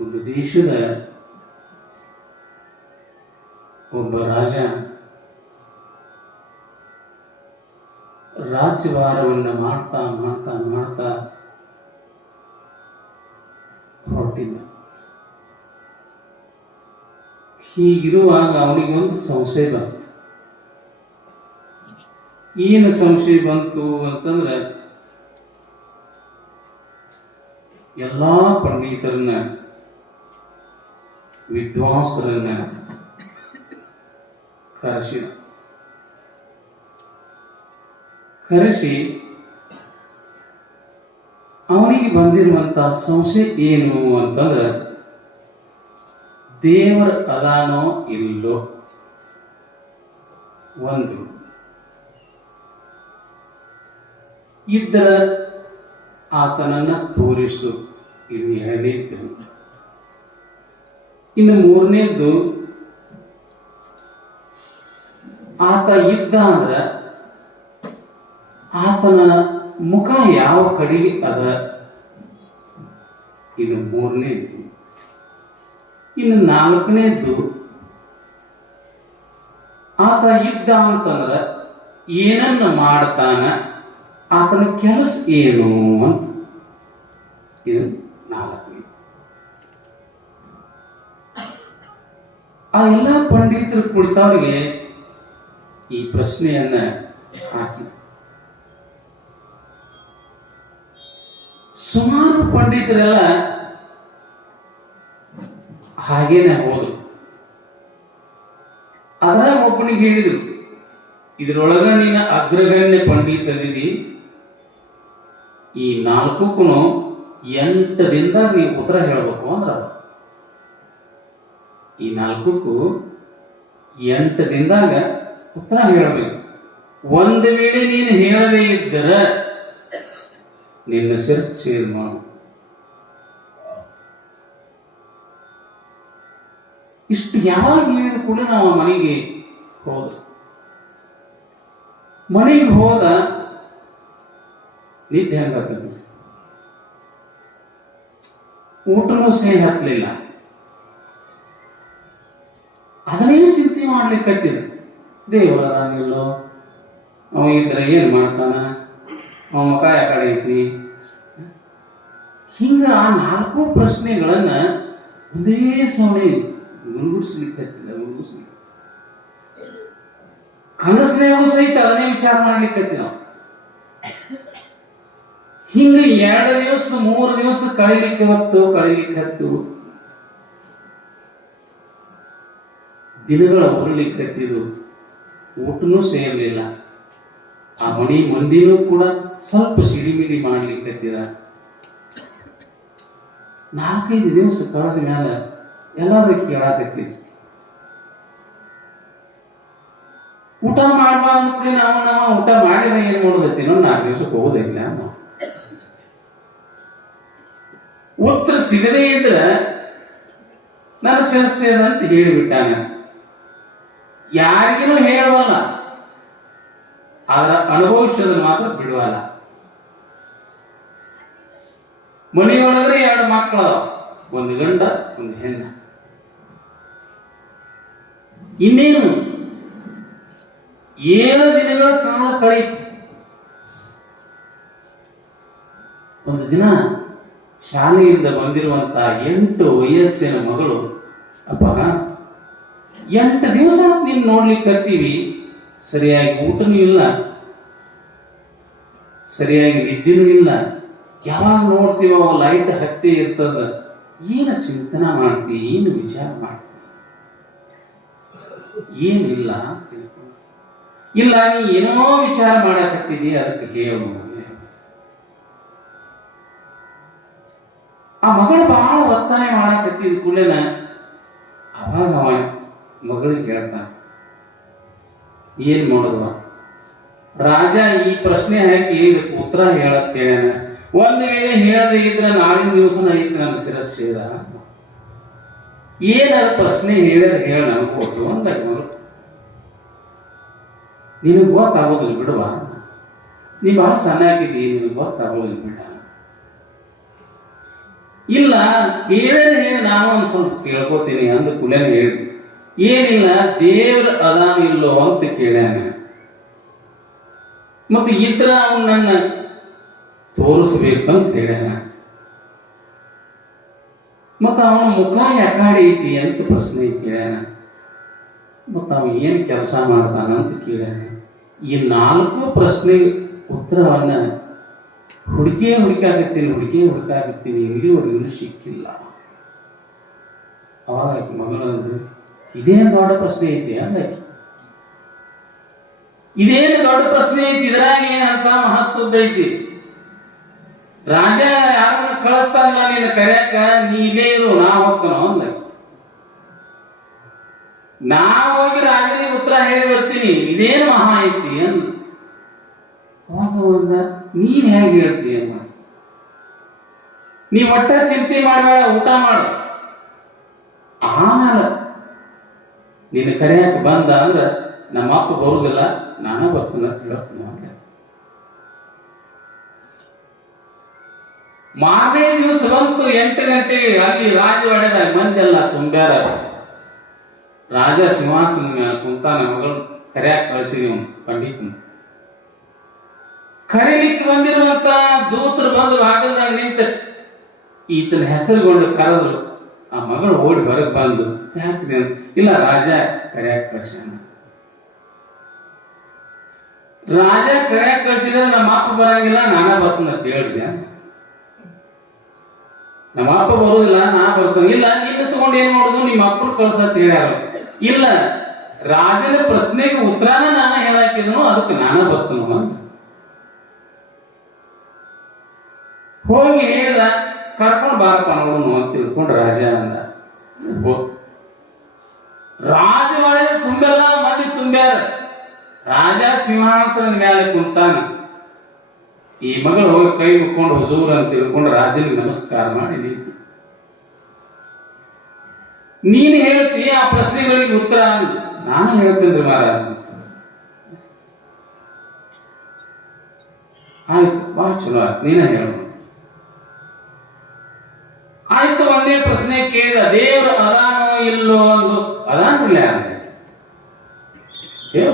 ಒಂದು ದೇಶದ ಒಬ್ಬ ರಾಜ ರಾಜ್ಯಭಾರವನ್ನು ಮಾಡ್ತಾ ಮಾಡ್ತಾ ಮಾಡ್ತಾ ಹೊರಟಿದ್ದ. ಹೀಗಿರುವಾಗ ಅವನಿಗೊಂದು ಸಂಶಯ ಬಂತು. ಏನು ಸಂಶಯ ಬಂತು ಅಂತಂದ್ರೆ ಎಲ್ಲಾ ಪಂಡಿತರನ್ನ ವಿದ್ವಾಂಸರನ್ನ ಕರೆಸಿದ ಕರೆಸಿ, ಅವನಿಗೆ ಬಂದಿರುವಂತ ಸಂಶಯ ಏನು ಅಂತಂದ್ರೆ, ದೇವರ ಅದಾನೋ ಇಲ್ಲೋ? ಒಂದು. ಇದ್ದರ ಆತನನ್ನ ತೋರಿಸು. ಇದು ಎರಡನೇದ್ದು ಇನ್ನು ಮೂರನೇದ್ದು, ಆತ ಇದ್ದ ಅಂದ್ರ ಆತನ ಮುಖ ಯಾವ ಕಡೆ ಅದ? ಇದು ಮೂರನೇದ್ದು. ಇನ್ನು ನಾಲ್ಕನೇದ್ದು, ಆತ ಇದ್ದ ಅಂತಂದ್ರ ಏನನ್ನ ಮಾಡ್ತಾನ? ಆತನ ಕೆಲಸ ಏನು ಅಂತ. ಇದು ಆ ಎಲ್ಲ ಪಂಡಿತರು ಕುಳಿತವರಿಗೆ ಈ ಪ್ರಶ್ನೆಯನ್ನ ಹಾಕಿ. ಸುಮಾರು ಪಂಡಿತರೆಲ್ಲ ಹಾಗೇನೆ ಹೋದ್ರು. ಅದರ ಒಬ್ಬನಿಗೆ ಹೇಳಿದ್ರು, ಇದರೊಳಗ ನೀನ ಅಗ್ರಗಣ್ಯ ಪಂಡಿತರಿದ್ದೀವಿ ಈ ನಾಲ್ಕು ಎಂಟರಿಂದ ನೀವು ಉತ್ತರ ಹೇಳಬೇಕು ಅಂದ್ರ ಈ ನಾಲ್ಕಕ್ಕೂ ಎಂಟದಿಂದಾಗ ಉತ್ತರ ಹೇಳಬೇಕು ಒಂದು ವೇಳೆ ನೀನು ಹೇಳದೇ ಇದ್ದರ ನಿನ್ನ ಶಿರಸ್ ಸೇರ್ ಮಾಡು. ಇಷ್ಟು ಯಾವಾಗ ಹೇಳಿದ ಕೂಡ ನಾವು ಮನೆಗೆ ಹೋದ ಮನೆಗೆ ಹೋದ ನಿದ್ದೆ ಹಂಗ ಊಟನೂ ಸೇ ಹತ್ತಲಿಲ್ಲ. ಮಾಡ್ಲಿಕ್ಕತ್ತಿದ ದೇವರದಾನಿಲ್ಲೋ ಅವ ಇದ್ರೆ ಏನು ಮಾಡ್ತಾನ? ಅವ ಕಾಯ ಕಡೆ ಹಿಂಗ ಆ ನಾಲ್ಕು ಪ್ರಶ್ನೆಗಳನ್ನ ಒಂದೇ ಸಮಯ ಗುಣಗುಡಿಸ್ಲಿಕ್ಕತ್ತಿಲ್ಲ ಗುಣಗುಡಿಸ್ಲಿಕ್ಕೆ ಕನಸಿನಾಗೂ ಸಹಿತ ಅದನ್ನೇ ವಿಚಾರ ಮಾಡ್ಲಿಕ್ಕತ್ತಿ ನಾವು ಹಿಂಗ ಎರಡು ದಿವಸ, ಮೂರು ದಿವಸ ಕಳಿಲಿಕ್ಕೆ ಹೊತ್ತು, ಕಳಿಲಿಕ್ಕೆ ಹತ್ತು ದಿನಗಳ ಹೊರಲಿಕ್ಕತ್ತಿದ್ದು ಊಟನೂ ಸೇರಲಿಲ್ಲ. ಆ ಮಣಿ ಮಂದಿನೂ ಕೂಡ ಸ್ವಲ್ಪ ಸಿಡಿಮಿಡಿ ಮಾಡ್ಲಿಕ್ಕತ್ತಿದ ನಾಲ್ಕೈದು ದಿವಸ ಕಳೆದ ಮ್ಯಾಲ ಎಲ್ಲರೂ ಕೇಳಾಕತ್ತಿದ್ರು. ಊಟ ಮಾಡ್ಬಾ ಅಂದ್ಕೂಡಿ ನಾವು ನಮ್ಮ ಊಟ ಮಾಡಿದ್ರೆ ಏನ್ ಮಾಡೋದತ್ತಿನೋ ನಾಲ್ಕು ದಿವಸಕ್ಕೆ ಹೋಗೋದಿಲ್ಲ ಉತ್ತರ ಸಿಗದೇ ಇದ್ರೆ ನನ್ನ ಅಂತ ಹೇಳಿಬಿಟ್ಟಾನ. ಯಾರಿಗೂ ಹೇಳುವಲ್ಲ ಅದರ ಅನುಭವಿಸೋದನ್ನ ಮಾತ್ರ ಬಿಡುವಲ್ಲ. ಮನೆಯೊಳಗರೆ ಎರಡು ಮಕ್ಕಳು ಒಂದು ಗಂಡ, ಒಂದು ಹೆಣ್ಣ. ಇನ್ನೇನು? ಏಳು ದಿನಗಳ ಕಾಲ ಕಳೆಯಿತು. ಒಂದು ದಿನ ಶಾಲೆಯಿಂದ ಬಂದಿರುವಂತ ಎಂಟು ವಯಸ್ಸಿನ ಮಗಳು, ಅಪ್ಪ ಎಂಟು ದಿವಸ ನೀನು ನೋಡ್ಲಿಕ್ಕೆ ಹತ್ತೀವಿ ಸರಿಯಾಗಿ ಊಟನೂ ಇಲ್ಲ. ಸರಿಯಾಗಿ ನಿದ್ದೆನೂ ಇಲ್ಲ. ಯಾವಾಗ ನೋಡ್ತೀವೋ ಲೈಟ್ ಹತ್ತಿ ಇರ್ತದ. ಏನು ಚಿಂತನೆ ಮಾಡ್ತಿ, ಏನು ವಿಚಾರ ಮಾಡ್ತಿ? ಏನಿಲ್ಲ ಇಲ್ಲ, ನೀ ಏನೋ ವಿಚಾರ ಮಾಡಕತ್ತಿದಿ, ಅದಕ್ಕೆ ಹೇಳು ಆ ಮಗಳು ಬಹಳ ಒತ್ತಾಯ ಮಾಡಕತ್ತಿದ ಕೂಡಲೇನ, ಅವಾಗ ಅವ ಮಗಳಿಗೆ ಹೇಳ್ತಾನ. ಏನ್ ಮಾಡುದವ ರಾಜ ಈ ಪ್ರಶ್ನೆ ಹಾಕಿ ಉತ್ತರ ಹೇಳತ್ತೇನೆ. ಒಂದ್ ವೇಳೆ ಹೇಳದೆ ಇದ್ರೆ ನಾಳಿನ ದಿವಸ ಐತಿ ನನ್ನ ಶಿರಶ್ಚೇದ ಏನ ಪ್ರಶ್ನೆ ಹೇಳಿದ್ರೆ ಹೇಳ ನಾವು ಕೊಟ್ಟು ಅಂದ ಮಗಳು ನಿನಗೆ ಗೊತ್ತಾಗೋದಿಲ್ಲ ಬಿಡುವ. ನೀ ಬಹಳ ಸಣ್ಣ ಆಗಿದ್ದಿ ನಿನಗೆ ಗೊತ್ತಾಗೋದಿಲ್ಲ ಬಿಡ. ಇಲ್ಲ, ಹೇಳಿದ್ರೆ ಹೇಳಿ ನಾನು ಒಂದು ಸ್ವಲ್ಪ ಕೇಳ್ಕೊತೀನಿ ಅಂದ ಕುಲೇನ ಹೇಳಿದ್ವಿ ಏನಿಲ್ಲ, ದೇವ್ರ ಅದಾನ ಇಲ್ಲೋ ಅಂತ ಕೇಳ್ಯಾನ ಮತ್ತೆ ಇದ್ರ ಅವನನ್ನ ನನ್ನ ತೋರಿಸ್ಬೇಕು ಅಂತ ಹೇಳ್ಯಾನ ಮತ್ತ ಅವನ ಮುಖ ಐತಿ ಅಂತ ಪ್ರಶ್ನೆ ಕೇಳ್ಯಾನ ಮತ್ತ ಅವ ಏನು ಕೆಲಸ ಮಾಡ್ತಾನ ಅಂತ ಕೇಳ್ಯಾನ ಈ ನಾಲ್ಕು ಪ್ರಶ್ನೆಗೆ ಉತ್ತರವನ್ನ ಹುಡುಕಿ ಹುಡುಕಾಗತ್ತೀನಿ ಹುಡುಕಿ ಹುಡುಕಾಗತ್ತೀನಿ ಇಲ್ಲಿವರೆಗೂ ಸಿಕ್ಕಿಲ್ಲ. ಅವಾಗ ಮಗಳದು ಮಗಳು ಅಂದ್ರು ಇದೇನು ದೊಡ್ಡ ಪ್ರಶ್ನೆ ಐತಿ ಅಂದ ಇದೇನ್ ದೊಡ್ಡ ಪ್ರಶ್ನೆ ಐತಿ, ಇದ್ರಾಗ ಏನಂತ ಮಹತ್ವದ ಐತಿ. ರಾಜ ಯಾರನ್ನ ಕಳಿಸ್ತಾನಲ್ಲ ನೀನು ಕರ್ಯಾಕ, ನೀ ಇಲ್ಲೇ ಇರು, ನಾ ಹೋಗ್ತಾನೋ ಅಂದ. ನಾ ಹೋಗಿ ರಾಜನಿಗೆ ಉತ್ತರ ಹೇಳಿ ಬರ್ತೀನಿ, ಇದೇನು ಮಹಾ ಐತಿ ಅಂದ ಅವಾಗ ನೀನ್ ಹೇಗೆ ಹೇಳ್ತೀಯ ನೀ ಒಟ್ಟ ಚಿಂತೆ ಮಾಡಬೇಡ, ಊಟ ಮಾಡು. ಆಮೇಲೆ ನಿನ್ನ ಕರೆಯಾಕ ಬಂದ ಅಂದ್ರ ನಮ್ಮ ಅಪ್ಪ ಬರುವುದಿಲ್ಲ ನಾನೇ ಬರ್ತೀನಿ ಅಂತ ಹೇಳ್ತೀನಿ ಮಾರನೇ ದಿವಸ ಬಂತು ಎಂಟು ಗಂಟೆಗೆ ಅಲ್ಲಿ ಮಂದಿ ಮಂದೆಲ್ಲ ತುಂಬ್ಯಾರ. ರಾಜ ಸಿಂಹಾಸನ ಮೇಲೆ ಕುಂತಾನ ಮಗಳು ಕರೆಯಾಕ ನೀವು ಕಂಡಿತನು ಕರೀಲಿಕ್ಕೆ ಬಂದಿರುವಂತ ದೂತರು ಬಂದು ಬಾಗಿಲ್ದಾಗ ನಿಂತ ಈತನ ಹೆಸರುಗೊಂಡು ಕರೆದ್ರು. ಆ ಮಗಳು ಓಡಿ ಹೊರಗೆ ಬಂದು ಯಾಕೆ ಇಲ್ಲ, ರಾಜ ಕರೆಯಕ್ ಕಳ್ಸ್ಯಾನ ರಾಜ ಕರೆಯಕ್ ಕಳ್ಸಿದ್ರೆ ನಮ್ಮ ಅಪ್ಪ ಬರಂಗಿಲ್ಲ, ನಾನ ಬರ್ತೀನಿ ಅಂತ ಹೇಳಿದೆ ನಮ್ಮ ಅಪ್ಪ ಬರುದಿಲ್ಲ ನಾ ಬರ್ತೀನಿ. ಇಲ್ಲ, ನಿನ್ನ ತಗೊಂಡು ಏನ್ ಮಾಡುದು? ನಿಮ್ಮ ಅಪ್ಪನ ಕಳ್ಸತ್ ಹೇಳ್ಯಾರ. ಇಲ್ಲ, ರಾಜನ ಪ್ರಶ್ನೆಗೆ ಉತ್ತರಾನ ನಾನ ಹೇಳಾಕಿದನು, ಅದಕ್ಕೆ ನಾನ ಬರ್ತೀನಿ ಹೋಗಿ ಹೇಳಿದ, ಕರ್ಕೊಂಡು ಬಾರಪ್ಪ ನೋಡು ಅಂತ ತಿಳ್ಕೊಂಡು ರಾಜ ಅಂದ. ಹೋ- ಮಾಡಿದ್ರೆ ತುಂಬೆಲ್ಲ, ಮಂದಿ ತುಂಬ್ಯಾರ. ರಾಜ ಸಿಂಹಾಸನದ ಮೇಲೆ ಕುಂತಾನ. ಈ ಮಗಳು ಹೋಗಿ ಕೈ ಮುಕ್ಕೊಂಡು ಹುಜೂರ್ ಅಂತ ತಿಳ್ಕೊಂಡು ರಾಜನಿಗೆ ನಮಸ್ಕಾರ ಮಾಡಿ ನಿಂತು. ನೀನು ಹೇಳ್ತಿ ಆ ಪ್ರಶ್ನೆಗಳಿಗೆ ಉತ್ತರ ನಾನು ಹೇಳ್ತೇನೆ ಮಹಾರಾಜ. ಆಯ್ತು ಬಹಳ ಚಲೋ ಆಯ್ತು, ನೀನೇ ಹೇಳು. ಆಯ್ತು, ಒಂದೇ ಪ್ರಶ್ನೆ ಕೇಳಿದ, ದೇವರು ಅದಾನೋ ಇಲ್ಲೋ ಅಂದು. ಅದಾನಿಲ್ಲ ಅಂದೆ ಹೇಳ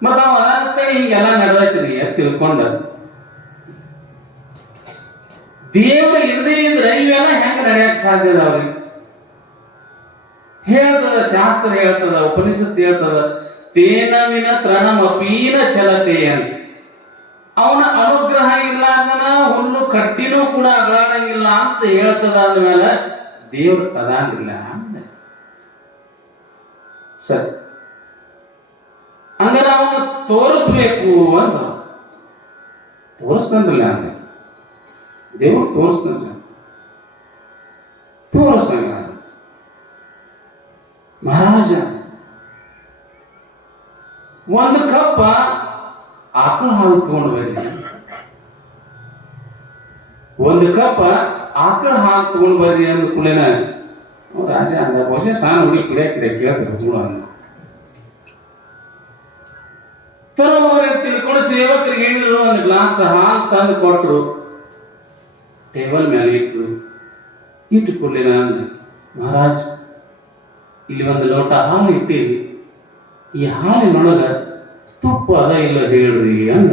ಮತ್ತ ಅವ ಅದಾನತ್ತ ಹಿಂಗೆಲ್ಲ ನಡೆದೈತ್ರಿ ತಿಳ್ಕೊಂಡ. ದೇವ್ರ ಇರದೇ ಇದ್ರೆ ಇವೆಲ್ಲ ಹೆಂಗ ನಡೆಯಕ್ ಸಾಧ್ಯ ಅದಾವ್ರಿ ಹೇಳ್ತದ, ಶಾಸ್ತ್ರ ಹೇಳ್ತದ, ಉಪನಿಷತ್ ಹೇಳ್ತದ ತೇನವಿನ ತೃಣಮಪೀನ ಚಲತೆ ಅಂತ. ಅವನ ಅನುಗ್ರಹ ಇಲ್ಲ ಅಂದನ ಹುಲ್ಲು ಕಟ್ಟಿನೂ ಕೂಡ ಅಗಳಾಡಂಗಿಲ್ಲ ಅಂತ ಹೇಳ್ತದ ಅಂದ್ಮೇಲೆ ದೇವ್ರ ಅದಾನ್ರಿಲ್ಲ ಅಂದ ಸರಿ. ಅಂದ್ರೆ ಅವನು ತೋರಿಸ್ಬೇಕು ಅಂತ. ತೋರಿಸ್ತಾನ್ರಲ್ಲ ಅಂದೆ ದೇವರು ತೋರಿಸ್ತಾನ ತೋರಿಸ್ತಾನ ಮಹಾರಾಜ. ಒಂದು ಕಪ್ಪ ಆಕಳ ಹಾಲು ತಗೊಂಡು ಬರ್ರಿ ಒಂದು ಕಪ್ಪ ಆಕಳ ಹಾಲು ತಗೊಂಡು ಬರ್ರಿ ಅಂದ ಕೂಡಲೇನ ಸಾನ ಹುಡಿ ಕುಡಿಯಕ್ ಕುಡಿಯಕ್ ಕೇಳ್ತಾರೆ ತಗೊಂಡು ಅಂದ ತರೋರಿ ಅಂತ. ತಿಳ್ಕೊಂಡು ಸೇವಕರಿಗೆ ಏನಿದ್ರು ಒಂದು ಗ್ಲಾಸ್ ಹಾಲು ತಂದು ಕೊಟ್ಟರು ಟೇಬಲ್ ಮೇಲೆ ಇಟ್ಟರು ಇಟ್ಟು ನಾನು, ಮಹಾರಾಜ್, ಇಲ್ಲಿ ಒಂದು ಲೋಟ ಹಾಲು ಇಟ್ಟಿರಿ. ಈ ಹಾಲಿನೊಳಗ ತುಪ್ಪ ಅದ ಇಲ್ಲ ಹೇಳ್ರಿ ಅಂದ.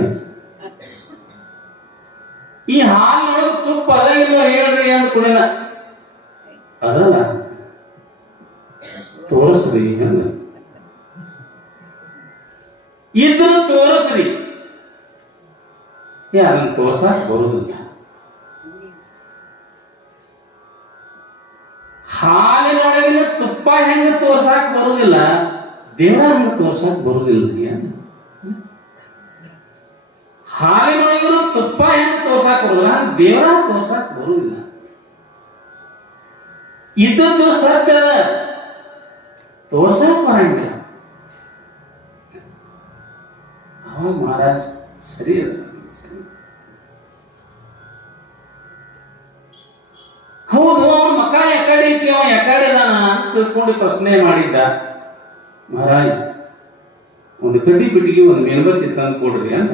ಈ ಹಾಲಿನೊಳಗ ತುಪ್ಪ ಅದ ಇಲ್ಲ ಹೇಳ್ರಿ ಅಂದ ಕುಡಿನ ಅದಲ್ಲ ತೋರಿಸ್ರಿ ಇದ್ರ ತೋರಿಸ್ರಿ. ಯಾರನ್ನ ತೋರ್ಸಕ್ ಬರೋದಿಲ್ಲ. ಹಾಲಿನೊಳಗಿನ ತುಪ್ಪ ಹೆಂಗ ತೋರ್ಸಕ್ ಬರುವುದಿಲ್ಲ ದೇವರ ಹಂಗ ತೋರ್ಸಕ್ ಬರುವುದಿಲ್ಲ ಹಾಲಿನೊಳಗಿರೋ ತುಪ್ಪ ಹೆಂಗ ತೋರ್ಸಕ್ ಬರುದಿಲ್ಲ? ದೇವರ ತೋರ್ಸಕ್ ಬರುವುದಿಲ್ಲ ಇದ್ದದ್ದು ಸತ್ಯದ ತೋರ್ಸಾಕ್ ಬರಂಗಿಲ್ಲ. ಅವಾಗ ಮಹಾರಾಜ್ ಸರಿ ಅದ. ಸರಿ ಹೌದು ಮಕ ಎಕಡೆ ಐತಿ ಅವ ಎಕಡೆ ತಿಳ್ಕೊಂಡು ಪ್ರಶ್ನೆ ಮಾಡಿದ್ದ. ಮಹಾರಾಜ್, ಒಂದು ಕಡ್ಡಿ ಬಿಟ್ಟಿಗೆ ಒಂದು ಮೇಲ್ಬತ್ತಿ ತಂದು ಕೊಡ್ರಿ ಅಂತ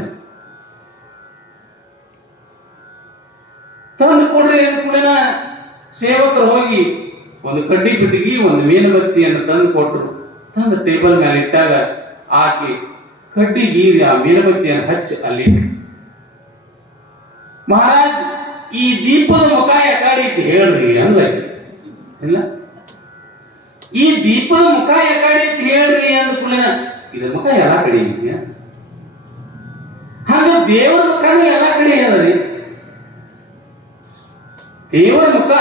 ತಂದು ಕೊಡ್ರಿ ಅಂದ ಕೂಡ ಸೇವಕರು ಹೋಗಿ ಒಂದು ಕಡ್ಡಿ ಬಿಟ್ಟಿಗೆ ಒಂದು ಮೇಣಬತ್ತಿಯನ್ನು ತಂದು ಕೊಟ್ಟರು. ತಂದು ಟೇಬಲ್ ಮೇಲೆ ಇಟ್ಟಾಗ ಆಕೆ ಕಡ್ಡಿ ಗೀರಿ ಆ ಮೇಣಬತ್ತಿಯನ್ನು ಹಚ್ಚಿ ಅಲ್ಲಿ. ಮಹಾರಾಜ್, ಈ ದೀಪದ ಮುಖ ಯಾಕಡೆ ಐತಿ ಹೇಳ್ರಿ ಹಂಗಾಗಿ ಇಲ್ಲ? ಈ ದೀಪದ ಮುಖ ಯಾಕಡೆ ಐತಿ ಹೇಳ್ರಿ ಅಂದ ಕೂಡ ಇದ ಮುಖ ಎಲ್ಲ ಕಡೆ ಐತಿ ಹಾಗೆ ದೇವರ ಮುಖ ಎಲ್ಲ ಕಡೆ ಹೇಳ್ರಿ. ದೇವರ ಮುಖ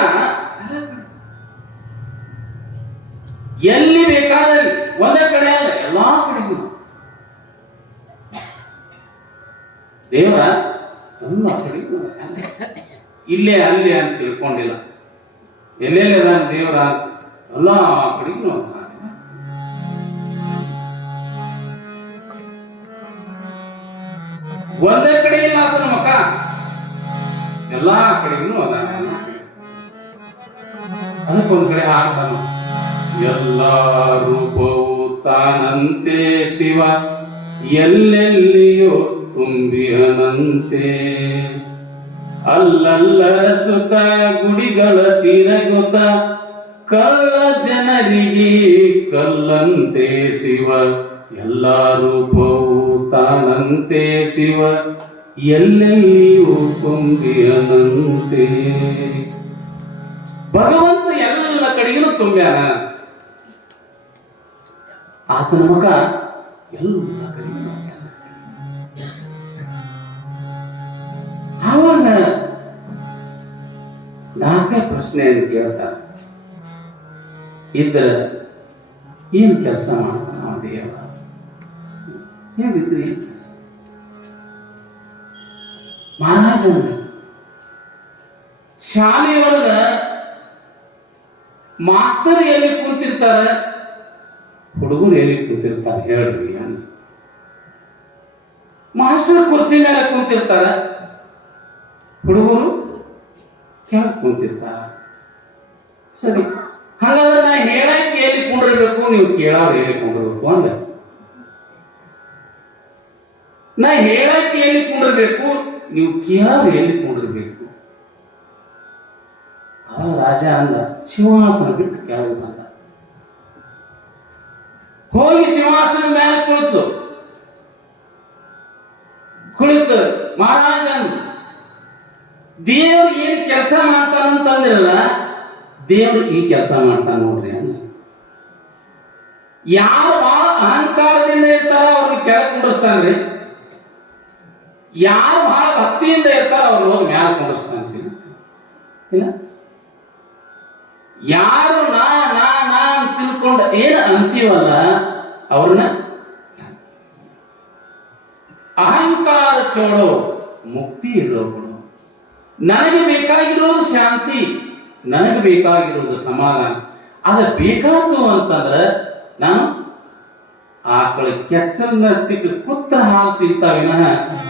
ಎಲ್ಲಿ ಬೇಕಾದಲ್ಲಿ ಒಂದೇ ಕಡೆ ಅಲ್ಲ, ಎಲ್ಲಾ ಕಡೆಗೂ ದೇವರ ಎಲ್ಲ ಅಲ್ಲೇ. ಇಲ್ಲೇ ಅಲ್ಲಿ ಅಂತ ತಿಳ್ಕೊಂಡಿಲ್ಲ ಎಲ್ಲೆಲ್ಲಿ ದೇವರ ಎಲ್ಲ ಕಡೆಗೂ. ಒಂದೇ ಕಡೆ ಇಲ್ಲ ಆತನ ಮಕ್ಕ ಎಲ್ಲಾ ಕಡೆಗೂ ಅದ ಕಡೆ. ಅದಕ್ಕೊಂದ್ ಕಡೆ ಹಾಡ್ತಾನ ಎಲ್ಲ ರೂಪವು ತಾನಂತೆ ಶಿವ, ಎಲ್ಲೆಲ್ಲಿಯೋ ತುಂಬಿಹನಂತೆ ಅಲ್ಲಲ್ಲರ ಸುತ ಗುಡಿಗಳ ತಿರಗುತ ಕಲ್ಲ ಜನರಿಗೆ ಕಲ್ಲಂತೆ ಶಿವ. ಎಲ್ಲ ರೂಪವು ತಾನಂತೆ ಶಿವ, ಎಲ್ಲೆಲ್ಲಿಯೂ ತುಂಬಿ ಅನಂತೆ. ಭಗವಂತ ಎಲ್ಲ ಕಡೆಗೂ ತುಂಬ್ಯಾನ? ಆತನ ಮುಖ ಎಲ್ಲ ಆವಾಗ ನಾಲ್ಕೇ ಪ್ರಶ್ನೆಯನ್ನು ಕೇಳ್ತಾನೆ ಇದ್ರ ಏನ್ ಕೆಲಸ ಮಾಡ್ತಾನ ದೇವ? ಮಹಾರಾಜನ ಶಾಲೆಯೊಳಗ ಮಾಸ್ತರ್ ಎಲ್ಲಿ ಕೂತಿರ್ತಾರ? ಹುಡುಗರು ಎಲ್ಲಿ ಕೂತಿರ್ತಾರೆ? ಹೇಳ್ರಿ ಅಂದ ಮಾಸ್ಟರ್ ಕುರ್ಚಿ ಮೇಲೆ ಕೂತಿರ್ತಾರ. ಹುಡುಗರು ಕೆಳಗೆ ಕೂತಿರ್ತಾರ. ಸರಿ. ಹಾಗಾದ್ರೆ ನಾ ಹೇಳಕ್ ಎಲ್ಲಿ ಕುಂಡಿರ್ಬೇಕು? ನೀವು ಕೇಳೋರು ಎಲ್ಲಿ ಕುಂಡಿರ್ಬೇಕು ಅಂದ. ನಾ ಹೇಳಕ್ ಎಲ್ಲಿ ಕುಂಡಿರ್ಬೇಕು? ನೀವು ಕೇಳೋರು ಎಲ್ಲಿ ಕುಂಡಿರ್ಬೇಕು? ಆ ರಾಜ ಅಂದ ಸಿಂಹಾಸನ ಬಿಟ್ಟು ಕೆಳಗೆ ಬಂದ ಹೋಗಿ ಸಿಂಹಾಸನ ಮೇಲೆ ಕುಳಿತು. ಕುಳಿತು ಮಹಾರಾಜ ಅಂದ ದೇವ್ರು ಏನ್ ಕೆಲಸ ಮಾಡ್ತಾನಂತಂದಿರಲ್ಲ ದೇವ್ರು ಈ ಕೆಲಸ ಮಾಡ್ತಾನ ನೋಡ್ರಿ ಅಂದ ಯಾರು ಬಹಳ ಅಹಂಕಾರದಿಂದ ಇರ್ತಾರ ಅವ್ರನ್ನ ಕೆಳಗೆ ಕುಂಡಿಸ್ತಾನ್ರಿ ಯಾರು ಬಹಳ ಭಕ್ತಿಯಿಂದ ಇರ್ತಾರ ಅವ್ರನ್ನ ಹೋಗಿ ಮ್ಯಾಲ ಕುಂಡಿಸ್ತಾನ್ರಿ ಯಾರು ನಾ ನಾ ನಾ ಅಂತ ತಿಳ್ಕೊಂಡ ಏನ್ ಅಂತೀವಲ್ಲ, ಅವ್ರನ್ನ? ಅಹಂಕಾರ ಚೋಡೋ ಮುಕ್ತಿ ಇರೋಗಳು ನನಗೆ ಬೇಕಾಗಿರೋದು ಶಾಂತಿ, ನನಗೆ ಬೇಕಾಗಿರೋದು ಸಮಾಧಾನ ಅದ ಬೇಕಾತು ಅಂತಂದ್ರೆ ನಾನು ಆಕಳ ಕೆಚ್ಚಲ್ನ ತಿಕ್ಕ ಕುತ್ರ ಹಾಲು ಸಿಗ್ತಾವಿನ ವಿನಃ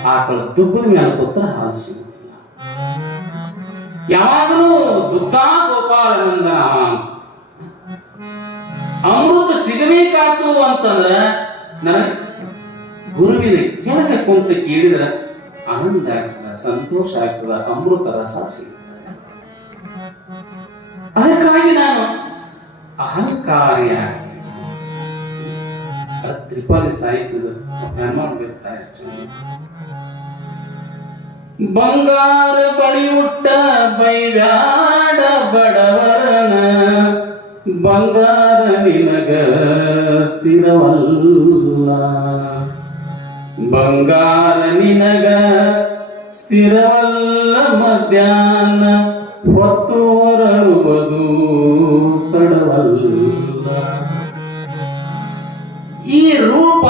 ಆಕಳ ದುಬ್ಬದ ಮೇಲೆ ಕುತ್ರ ಹಾಲು ಸಿಗುತ್ತಿಲ್ಲ ಯಾವಾಗಲೂ ದುಗ್ಧಾ ಗೋಪಾಲನಂದನ ಅಮೃತ ಸಿಗಬೇಕಾತು ಅಂತಂದ್ರ ನನಗೆ ಗುರುವಿನ ಕೆಳಗೆ ಕುಂತ ಕೇಳಿದ್ರ ಆನಂದ ಆಗ್ತದ, ಸಂತೋಷ ಆಗ್ತದ, ಅಮೃತ ರಸ ಸಿಗ್ತದೆ. ಅದಕ್ಕಾಗಿ ನಾನು ಅಹಂಕಾರಿಯಾಗಿ ತ್ರಿಪಾದಿ ಸಾಹಿತ್ಯದ ಹನುಮಾನ್ ಬರ್ತಾರೆ ಬಂಗಾರ ಬಳಿ ಉಟ್ಟ ಬೈವ್ಯಾಡ ಬಡವರನ ಬಂಗಾರ ನಿನಗ ಸ್ಥಿರವಲ್ಲ. ಬಂಗಾರ ನಿನಗ ಸ್ಥಿರವಲ್ಲ, ಮಧ್ಯಾಹ್ನ ಹೊತ್ತು ಹೊರಳುವುದು ತಡವಲ್ಲ. ಈ ರೂಪ,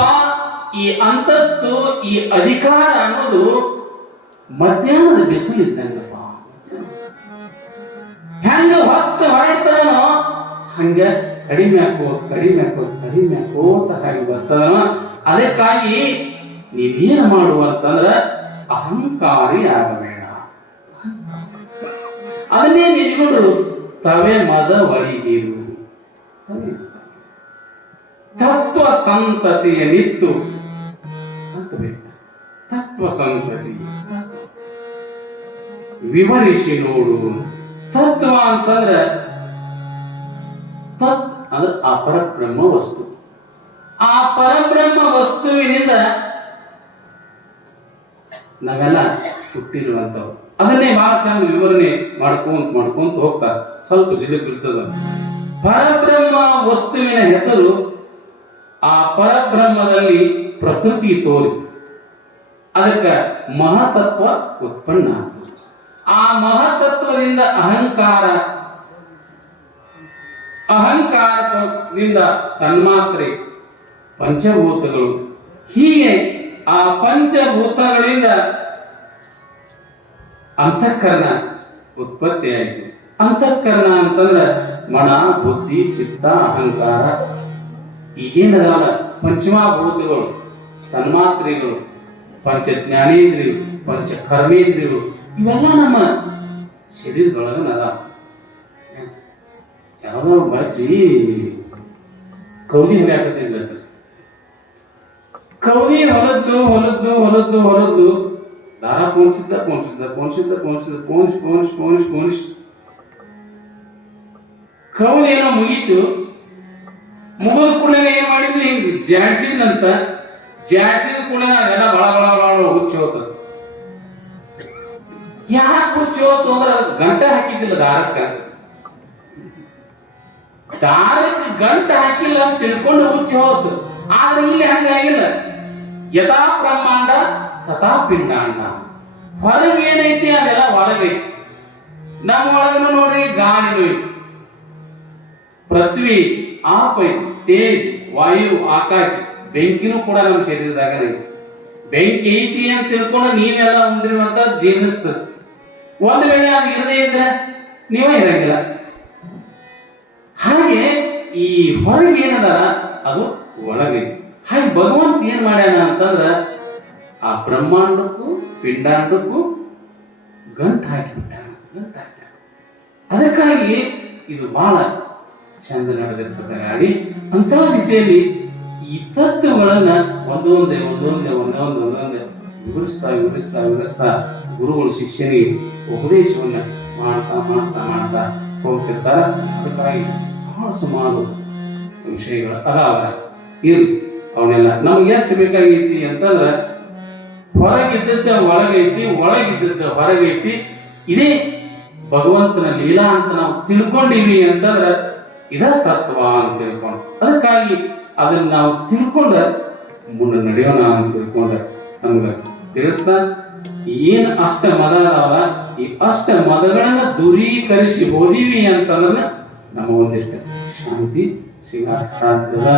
ಈ ಅಂತಸ್ತು, ಈ ಅಧಿಕಾರ ಅನ್ನೋದು ಮಧ್ಯಾಹ್ನದ ಬಿಸಿಲಿದ್ದಂಗಪ್ಪ. ಹೆಂಗ ಹಂಗ ಕಡಿಮೆ ಹಾಕೋ ಕಡಿಮೆ ಹಾಕೋ, ಕಡಿಮೆ ಹಾಕೋತ ಹಾಗೆ ಬರ್ತದ ಅದಕ್ಕಾಗಿ ನೀವೇನು ಮಾಡುವಂತಂದ್ರ ಅಹಂಕಾರಿ ಆಗಬೇಡ. ಅದನ್ನೇ ನಿಜಗೊಂಡ್ರು ತವೆ, ಮದ ತತ್ವ ಸಂತತಿಯ ನಿತ್ತು. ತತ್ವ ಸಂತತಿ. ವಿವರಿಸಿ ನೋಡು. ತತ್ವ ಅಂತಂದ್ರೆ ತತ್ ಅಂದ್ರೆ ಆ ಪರಬ್ರಹ್ಮ ವಸ್ತು. ಆ ಪರಬ್ರಹ್ಮ ವಸ್ತುವಿನಿಂದ ನಾವೆಲ್ಲ ಹುಟ್ಟಿರುವಂಥವು. ಅದನ್ನೇ ಬಹಳ ಚಂದ ವಿವರಣೆ ಮಾಡ್ಕೊಂತ ಮಾಡ್ಕೊಂತ ಹೋಗ್ತಾ ಸ್ವಲ್ಪ ಜಿಲ್ಲೆ ಇರ್ತದ ಪರಬ್ರಹ್ಮ ವಸ್ತುವಿನ ಹೆಸರು ಆ ಪರಬ್ರಹ್ಮದಲ್ಲಿ ಪ್ರಕೃತಿ ತೋರಿತು. ಅದಕ್ಕೆ ಮಹತತ್ವ ಉತ್ಪನ್ನ ಆಯ್ತು ಆ ಮಹತತ್ವದಿಂದ ಅಹಂಕಾರ ಅಹಂಕಾರದಿಂದ ತನ್ಮಾತ್ರೆ ಪಂಚಭೂತಗಳು. ಹೀಗೆ ಆ ಪಂಚಭೂತಗಳಿಂದ ಅಂತಃಕರಣ ಉತ್ಪತ್ತಿಯಾಯಿತು ಅಂತಃಕರಣ ಅಂತಂದ್ರೆ ಮನ, ಬುದ್ಧಿ, ಚಿತ್ತ, ಅಹಂಕಾರ. ಈಗೇನದಾವ? ಪಂಚಮಭೂತಗಳು ತನ್ಮಾತ್ರೆಗಳು ಪಂಚ ಜ್ಞಾನೇಂದ್ರಿಯು ಪಂಚ ಕರ್ಮೇಂದ್ರಿಯಗಳು ಇವೆಲ್ಲ ನಮ್ಮ ಶರೀರದೊಳಗ ಅದಾವ ಕೌದಿ ಬಜ್ಜಿ ಕೌದಿ ಅಂತ ಕೌದಿ ಹೊಲದ್ದು ಹೊಲದ್ದು ಹೊಲದ್ದು ಹೊಲದ್ದು. ದಾರ ಪೋಣಿಸಿದ್ದ ಪೋಣಿಸಿದ್ದ ಪೋಣಿಸಿದ್ದ ಪೋಣಿಸಿದ್ದ ಪೋಣಿಸ್ ಪೋಣಿಸ್ ಪೋಣಿಸ್ ಪೋಣಿಸ್ ಕೌದಿ ಏನೋ ಮುಗೀತು. ಮುಗಿದ ಕೂಡಲೇ ಏನ್ ಮಾಡಿದ್ವಿ ಹಿಂಗ್ ಜಾಡ್ಸಿದ್ನಂತ ಜಾಡ್ಸಿದ ಕೂಡಲೇ ಅದೆಲ್ಲ ಬಳ ಬಳ ಬಳ ಹುಚ್ಚ ಹೋಗ್ತದ ಯಾಕೆ ಹುಚ್ಚಿ ಹೋತು ಅಂದ್ರೆ ಗಂಟೆ ಗಂಟ ಹಾಕಿದ್ದಿಲ್ಲ ದಾರಕ್ಕ? ದಾರಕ್ಕೆ ಗಂಟ ಹಾಕಿಲ್ಲ ಅಂತ ತಿಳ್ಕೊಂಡು ಹುಚ್ಚಿ ಹೋತು ಆದ್ರೆ ಇಲ್ಲಿ ಹಂಗಾಗಿಲ್ಲ ಯಥಾ ಬ್ರಹ್ಮಾಂಡ, ತಥಾ ಪಿಂಡಾಂಡ. ಹೊರಗೆ ಏನೈತಿ ಅದೆಲ್ಲ ಒಳಗೈತಿ. ನಮ್ಮ ಒಳಗನು ನೋಡ್ರಿ ಗಾಳಿನೂ ಐತಿ. ಪೃಥ್ವಿ, ಆಪ ಐತಿ, ತೇಜ್, ವಾಯು, ಆಕಾಶ, ಬೆಂಕಿನೂ ಕೂಡ ನಮ್ಮ ಶರೀರದಾಗ ಐತಿ. ಬೆಂಕಿ ಐತಿ ಅಂತ ತಿಳ್ಕೊಂಡು ನೀವೆಲ್ಲ ಉಂಡಿರುವಂತ ಜೀರ್ಣಿಸ್ತದೆ. ಒಂದ್ ವೇಳೆ ಅದು ಇರದೇ ಇದ್ರೆ ನೀವೇ ಇರಂಗಿಲ್ಲ. ಹಾಗೆ ಈ ಹೊರಗೆ ಏನದ? ಅದು ಒಳಗೆ. ಹಾಗೆ ಭಗವಂತ ಏನ್ ಮಾಡ್ಯಾನ ಅಂತಂದ್ರ ಆ ಬ್ರಹ್ಮಾಂಡಕ್ಕೂ, ಪಿಂಡಾಂಡಕ್ಕೂ ಗಂಟು ಹಾಕಿಬಿಟ್ಟ ಗಂಟ್ ಅದಕ್ಕಾಗಿ ಇದು ಬಹಳ ಚಂದ ನಡೆದಿರ್ತದೆ ಗಾಡಿ ಅಂತ ದಿಸೆಯಲ್ಲಿ ಈ ತತ್ವಗಳನ್ನ ಒಂದೊಂದೇ ಒಂದೊಂದೇ, ಒಂದೊಂದು, ಒಂದೊಂದೇ ವಿವರಿಸ್ತಾ ವಿವರಿಸ್ತಾ ವಿವರಿಸ್ತಾ ಗುರುಗಳು ಶಿಷ್ಯನಿಗೆ ಉಪದೇಶವನ್ನ ಮಾಡ್ತಾ ಮಾಡ್ತಾ ಮಾಡ್ತಾ ಹೋಗ್ತಿರ್ತಾರ. ಅದಕ್ಕಾಗಿ ಬಹಳ ಸುಮಾರು ವಿಷಯಗಳು ಅದಾವ. ಇರು. ಅವನ್ನೆಲ್ಲ ನಮ್ಗೆ ಎಷ್ಟು ಬೇಕಾಗೈತಿ ಅಂತಂದ್ರೆ ಹೊರಗಿದ್ದ ಒಳಗೈತಿ ಒಳಗಿದ್ದ ಹೊರಗೈತಿ. ಇದೇ ಭಗವಂತನ ಲೀಲಾ ಅಂತ ನಾವು ತಿಳ್ಕೊಂಡಿವಿ ಅಂತಂದ್ರೆ, ಇದ ತತ್ವ ಅಂತ ತಿಳ್ಕೊಂಡು. ಅದಕ್ಕಾಗಿ ಅದನ್ನ ನಾವು ತಿಳ್ಕೊಂಡ ಮುಂದೆ ನಡೆಯೋಣ ಅಂತ ತಿಳ್ಕೊಂಡ ನಮ್ಗೆ ತಿಳಿಸ್ತಾ ಏನ್ ಅಷ್ಟ ಮದ ಅದಾವ ಈ ಅಷ್ಟ ಮದಗಳನ್ನ ದೂರೀಕರಿಸಿ ಹೋದಿವಿ ಅಂತಂದ್ರೆ ನಮ್ಮ ಒಂದಿಷ್ಟು ಶಾಂತಿ ಸಿಗ ಸಾಧ್ಯದ